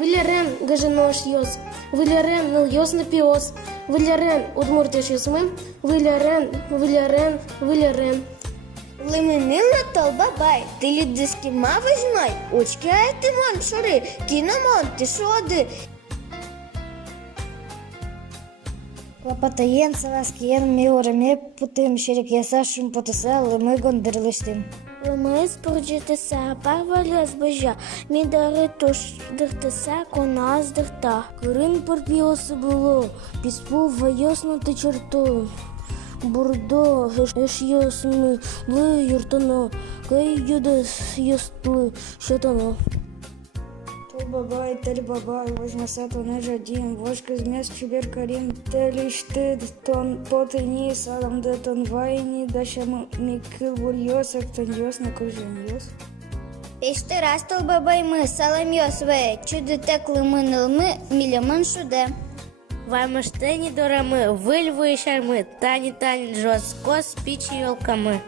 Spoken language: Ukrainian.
Вилярен гаженош йос, вилярен ныл йос на пиос, вилярен удмуртеш йосмым, вилярен. Лименила толбабай, ти лідиски мави знай, очки айти мон шори, кіномон ти шоди. Лапатаен саласкиен миораме путем шерик ясашым потаса лымы гондырлыштым. Лымыз пұржетіса, парвалез бұжа, медары тұшдықтыса, коназдықта. Кырын пұрпиосы бұлы, писпу вайосны черту. Бурдо эш йосмы лы юртано, кай юдас йостлы шатано. Бабай, тель бабай, возьмаса тоны жадим, вошка змес чубер карим, телишты тон потыни, салам да тон вайни, даша микыл бурьосак, тон йос на кожен йос. Пешті раз толбабай ми, салам йос ве, чуди тек лиминилми, мілямын шуде. Ваймаштені дорами, вильву і шарми, тані жорстко з пічі йолками.